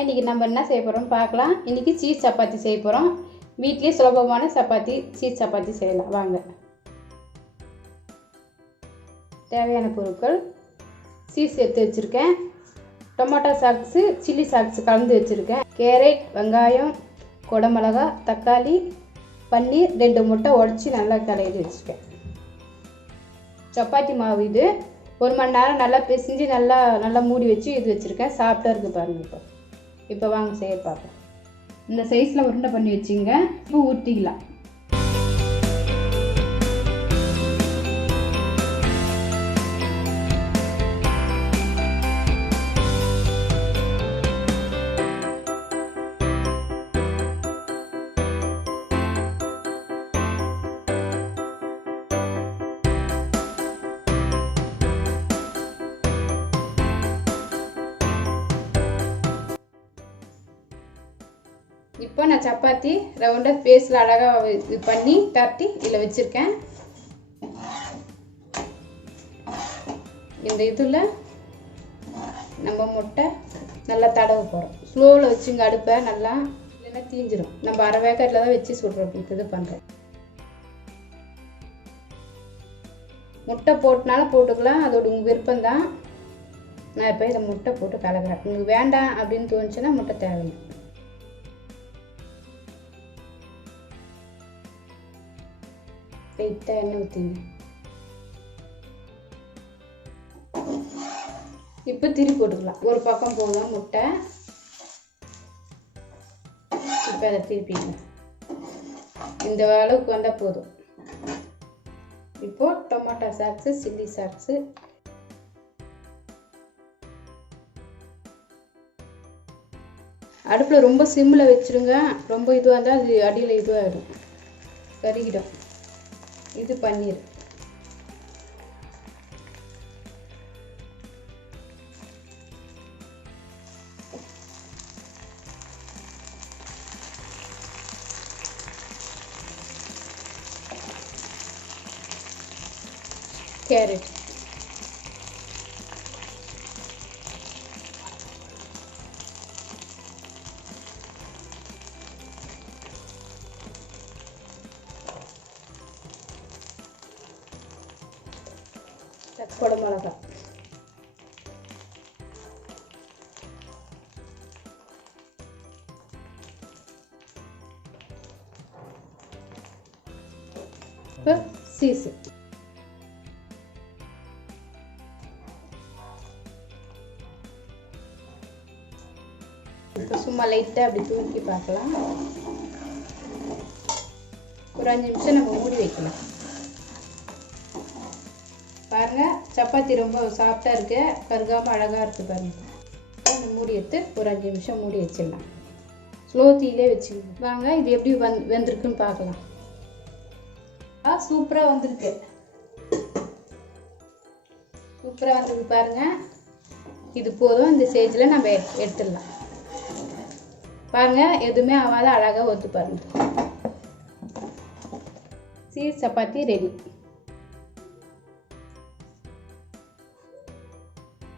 இன்றைக்கி நம்ம என்ன செய்ய போகிறோம் பார்க்கலாம். இன்றைக்கி சீஸ் சப்பாத்தி செய்ய போகிறோம். வீட்லேயே சுலபமான சப்பாத்தி சீஸ் சப்பாத்தி செய்யலாம் வாங்க. தேவையான பொருட்கள்: சீஸ் எடுத்து வச்சுருக்கேன், டொமேட்டோ சாக்ஸு சில்லி சாக்ஸு கலந்து வச்சுருக்கேன், கேரட், வெங்காயம், குடமிளகா, தக்காளி, பன்னீர், 2 முட்டை உடச்சி நல்லா கலந்து வச்சுருக்கேன். சப்பாத்தி மாவு இது 1 மணி நேரம் நல்லா பிசைஞ்சு நல்லா மூடி வச்சு இது வச்சுருக்கேன். சாப்பிட்டா இருக்குது பாருங்கள். இப்போ வாங்க செய்ய பார்ப்போம். இந்த சைஸில் உருண்டை பண்ணி வச்சுங்க. இப்போ ஊற்றிக்கலாம். இப்போ நான் சப்பாத்தி ரவுண்டாக பேஸில் அழகாக இது பண்ணி தட்டி இதில் வச்சுருக்கேன். இந்த இதில் நம்ம முட்டை நல்லா தடவை போகிறோம். ஸ்லோவில் வச்சுங்க அடுப்பை, நல்லா இல்லைன்னா தீஞ்சிடும். நம்ம அரை வேக்காட்டில் தான் வச்சு சுடுறோம். இது பண்ணுறேன். முட்டை போட்டனாலும் போட்டுக்கலாம், அதோட உங்கள் விருப்பம்தான். நான் இப்போ இதை முட்டை போட்டு கலக்கிறேன். உங்களுக்கு வேண்டாம் அப்படின்னு தோணுச்சுன்னா முட்டை தேவையில்லை. லைட்டாக எண்ணெய் ஊற்றிங்க. இப்போ திரி போட்டுக்கலாம். ஒரு பக்கம் போதும் முட்டை. இப்போ அதை திருப்பிங்க. இந்த அளவுக்கு வந்தால் போதும். இப்போது டொமேட்டோ சாக்ஸு சில்லி சாக்ஸு அடுப்பில் ரொம்ப சிம்மில் வச்சுருங்க. ரொம்ப இதுவாக இருந்தால் அது அடியில் இதுவாகிடும், கருகிடும். இது பன்னீர். கேரட், குடமிளகா, இப்போ சீஸு. இப்போ சும்மா லைட்டாக அப்படி தூக்கி பார்க்கலாம். ஒரு 5 நிமிஷம் நம்ம மூடி வைக்கலாம். பாருங்கள், சப்பாத்தி ரொம்ப சாஃப்டாக இருக்குது, கருகாமல் அழகாக இருக்குது பாருங்கள். மூடி எடுத்து ஒரு 5 நிமிஷம் மூடி வச்சிடலாம். ஸ்லோ தீயிலே வச்சுக்கணும். வாங்க இது எப்படி வெந்திருக்குன்னு பார்க்கலாம். சூப்பராக வந்திருக்கு. சூப்பராக வந்திருக்கு பாருங்கள். இது போதும். இந்த ஸ்டேஜில் நம்ம எடுத்துடலாம். பாருங்கள், எதுவுமே ஆகாத அழகாக ஒத்து பாருங்கள். Cheese chapati ready.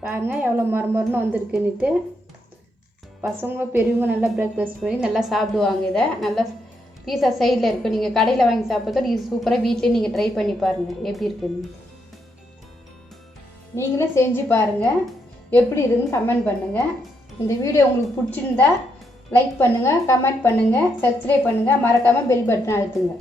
பாருங்கள் எவ்வளோ மொரமொரன்னு வந்திருக்குன்னுட்டு. பசங்களும் பெரியவங்க நல்லா பிரேக்ஃபாஸ்ட் பண்ணி நல்லா சாப்பிடுவாங்க. இதை நல்லா பீஸா சைடில் இருக்கும். நீங்கள் கடையில் வாங்கி சாப்பிட்றதோட இது சூப்பராக வீட்டிலே நீங்கள் ட்ரை பண்ணி பாருங்கள் எப்படி இருக்குன்னு. நீங்களே செஞ்சு பாருங்கள், எப்படி இருக்குன்னு கமெண்ட் பண்ணுங்கள். இந்த வீடியோ உங்களுக்கு பிடிச்சிருந்தா லைக் பண்ணுங்கள், கமெண்ட் பண்ணுங்கள், சப்ஸ்கிரைப் பண்ணுங்கள், மறக்காமல் பெல் பட்டன் அழுத்துங்க.